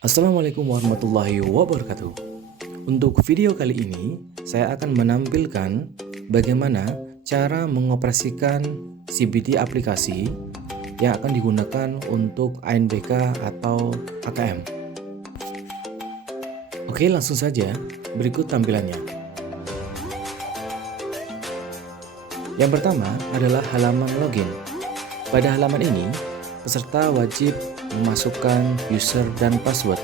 Assalamualaikum warahmatullahi wabarakatuh. Untuk video kali ini, saya akan menampilkan bagaimana cara mengoperasikan CBT aplikasi yang akan digunakan untuk ANBK atau KKM. Oke, langsung saja, berikut tampilannya. Yang pertama adalah halaman login. Pada halaman ini, peserta wajib memasukkan user dan password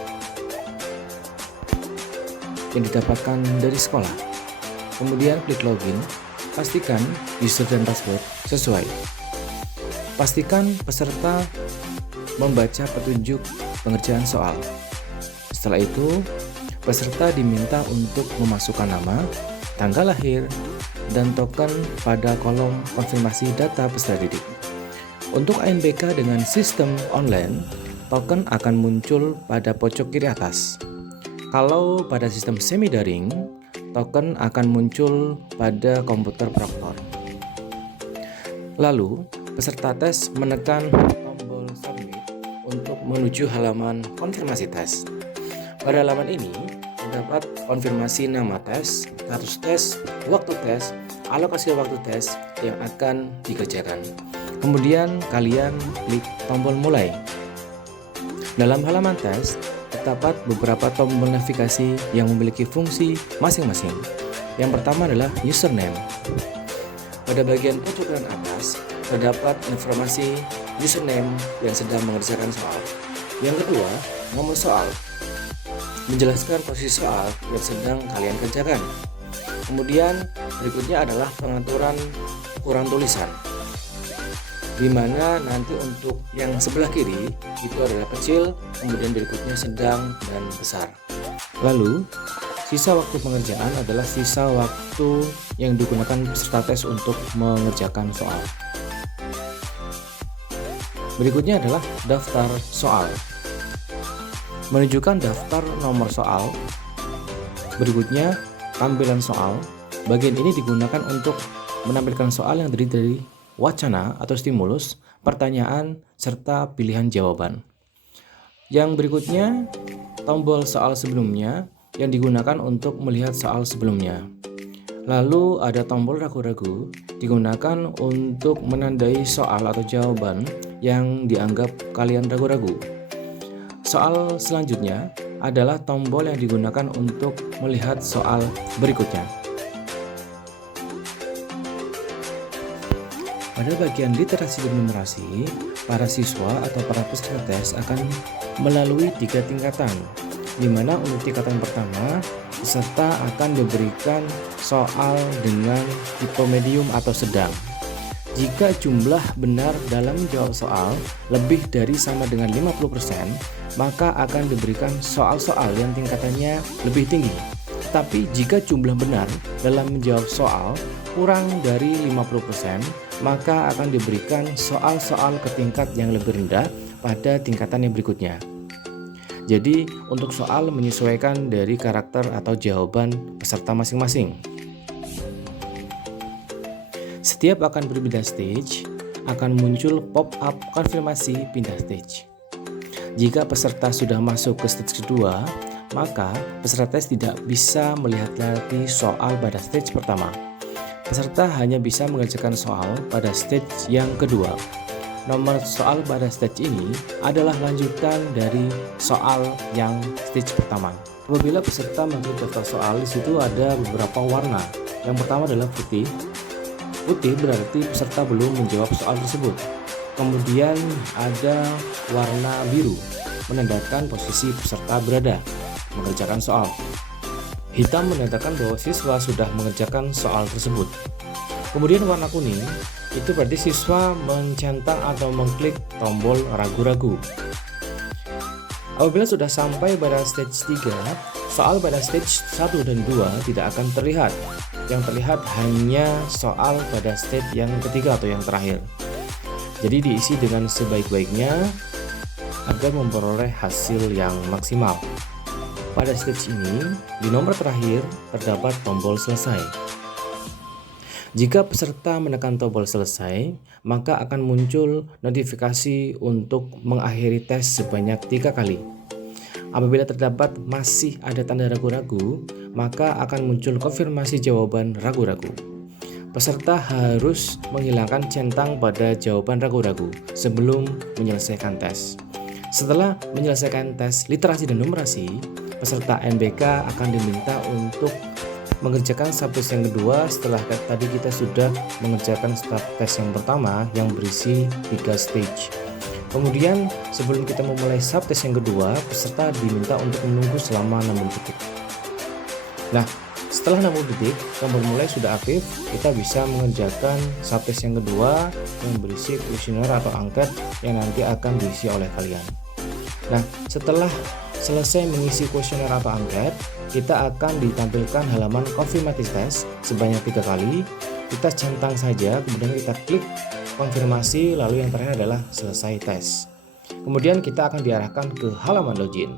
yang didapatkan dari sekolah. Kemudian klik login, pastikan user dan password sesuai. Pastikan peserta membaca petunjuk pengerjaan soal. Setelah itu, peserta diminta untuk memasukkan nama, tanggal lahir, dan token pada kolom konfirmasi data peserta didik. Untuk ANBK dengan sistem online, token akan muncul pada pojok kiri atas. Kalau pada sistem semi daring, token akan muncul pada komputer proktor. Lalu, peserta tes menekan tombol submit untuk menuju halaman konfirmasi tes. Pada halaman ini, terdapat konfirmasi nama tes, status tes, waktu tes, alokasi waktu tes yang akan dikerjakan. Kemudian kalian klik tombol mulai. Dalam halaman tes, terdapat beberapa tombol navigasi yang memiliki fungsi masing-masing. Yang pertama adalah username. Pada bagian pojok kanan atas, terdapat informasi username yang sedang mengerjakan soal. Yang kedua, nomor soal. Menjelaskan posisi soal yang sedang kalian kerjakan. Kemudian berikutnya adalah pengaturan ukuran tulisan, di mana nanti untuk yang sebelah kiri itu adalah kecil, kemudian berikutnya sedang dan besar. Lalu, sisa waktu pengerjaan adalah sisa waktu yang digunakan peserta tes untuk mengerjakan soal. Berikutnya adalah daftar soal. Menunjukkan daftar nomor soal. Berikutnya, tampilan soal. Bagian ini digunakan untuk menampilkan soal yang terdiri dari wacana atau stimulus, pertanyaan, serta pilihan jawaban. Yang berikutnya, tombol soal sebelumnya yang digunakan untuk melihat soal sebelumnya. Lalu ada tombol ragu-ragu digunakan untuk menandai soal atau jawaban yang dianggap kalian ragu-ragu. Soal selanjutnya adalah tombol yang digunakan untuk melihat soal berikutnya. Pada bagian literasi dan numerasi, para siswa atau para peserta tes akan melalui 3 tingkatan, di mana untuk tingkatan pertama, peserta akan diberikan soal dengan tipe medium atau sedang. Jika jumlah benar dalam menjawab soal lebih dari sama dengan 50%, maka akan diberikan soal-soal yang tingkatannya lebih tinggi. Tapi jika jumlah benar dalam menjawab soal kurang dari 50%, maka akan diberikan soal-soal ke tingkat yang lebih rendah pada tingkatan yang berikutnya. Jadi, untuk soal menyesuaikan dari karakter atau jawaban peserta masing-masing. Setiap akan berpindah stage, akan muncul pop-up konfirmasi pindah stage. Jika peserta sudah masuk ke stage kedua, maka peserta tes tidak bisa melihat lagi soal pada stage pertama. Peserta hanya bisa mengerjakan soal pada stage yang kedua. Nomor soal pada stage ini adalah lanjutan dari soal yang stage pertama. Apabila peserta mengklik daftar soal, di situ ada beberapa warna. Yang pertama adalah putih. Putih berarti peserta belum menjawab soal tersebut. Kemudian ada warna biru, menandakan posisi peserta berada mengerjakan soal. Hitam menandakan bahwa siswa sudah mengerjakan soal tersebut. Kemudian warna kuning, itu berarti siswa mencentang atau mengklik tombol ragu-ragu. Apabila sudah sampai pada stage 3, soal pada stage 1 dan 2 tidak akan terlihat. Yang terlihat hanya soal pada stage yang ketiga atau yang terakhir. Jadi diisi dengan sebaik-baiknya agar memperoleh hasil yang maksimal. Pada stage ini, di nomor terakhir terdapat tombol selesai. Jika peserta menekan tombol selesai, maka akan muncul notifikasi untuk mengakhiri tes sebanyak 3 kali. Apabila terdapat masih ada tanda ragu-ragu, maka akan muncul konfirmasi jawaban ragu-ragu. Peserta harus menghilangkan centang pada jawaban ragu-ragu sebelum menyelesaikan tes. Setelah menyelesaikan tes literasi dan numerasi, peserta NBK akan diminta untuk mengerjakan subtes yang kedua setelah tadi kita sudah mengerjakan subtes yang pertama yang berisi 3 stage. Kemudian sebelum kita memulai subtes yang kedua, peserta diminta untuk menunggu selama 60 detik. Nah, setelah 60 detik, tombol mulai sudah aktif, kita bisa mengerjakan subtes yang kedua yang berisi kuesioner atau angket yang nanti akan diisi oleh kalian. Nah, setelah selesai mengisi kuesioner atau angket, kita akan ditampilkan halaman confirmatory test sebanyak 3 kali. Kita centang saja, kemudian kita klik konfirmasi, lalu yang terakhir adalah selesai tes. Kemudian kita akan diarahkan ke halaman login.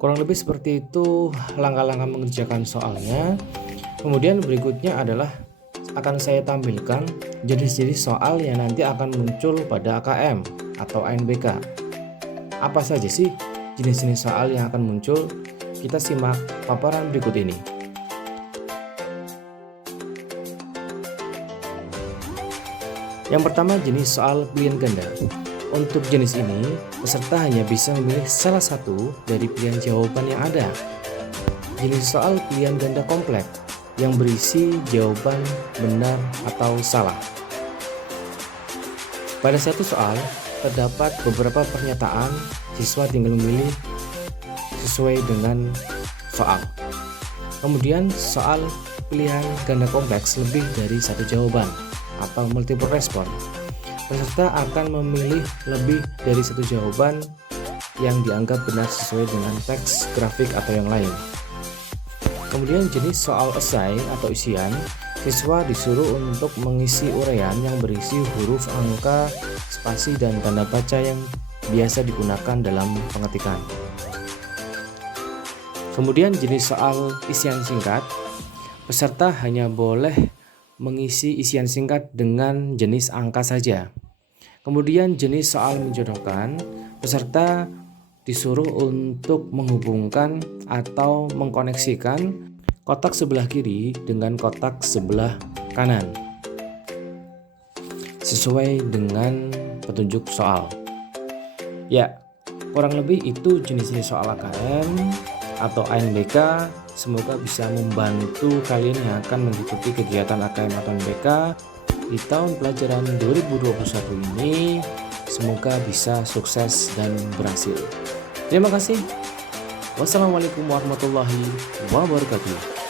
Kurang lebih seperti itu langkah-langkah mengerjakan soalnya. Kemudian berikutnya adalah akan saya tampilkan jenis-jenis soal yang nanti akan muncul pada AKM atau ANBK. Apa saja sih jenis-jenis soal yang akan muncul? Kita simak paparan berikut ini. Yang pertama, jenis soal pilihan ganda. Untuk jenis ini, peserta hanya bisa memilih salah satu dari pilihan jawaban yang ada. Jenis soal pilihan ganda kompleks yang berisi jawaban benar atau salah. Pada satu soal, terdapat beberapa pernyataan, siswa tinggal memilih sesuai dengan soal. Kemudian soal pilihan ganda kompleks lebih dari satu jawaban atau multiple respon. Peserta akan memilih lebih dari satu jawaban yang dianggap benar sesuai dengan teks, grafik, atau yang lain. Kemudian jenis soal esai atau isian, siswa disuruh untuk mengisi uraian yang berisi huruf, angka, spasi, dan tanda baca yang biasa digunakan dalam pengetikan. Kemudian jenis soal isian singkat, peserta hanya boleh mengisi isian singkat dengan jenis angka saja. Kemudian jenis soal menjodohkan, peserta disuruh untuk menghubungkan atau mengkoneksikan kotak sebelah kiri dengan kotak sebelah kanan sesuai dengan petunjuk soal. Ya, kurang lebih itu jenis-jenis soal AKM atau ANBK. Semoga bisa membantu kalian yang akan mengikuti kegiatan AKM atau ANBK di tahun pelajaran 2021 ini. Semoga bisa sukses dan berhasil. Terima kasih. Wassalamualaikum warahmatullahi wabarakatuh.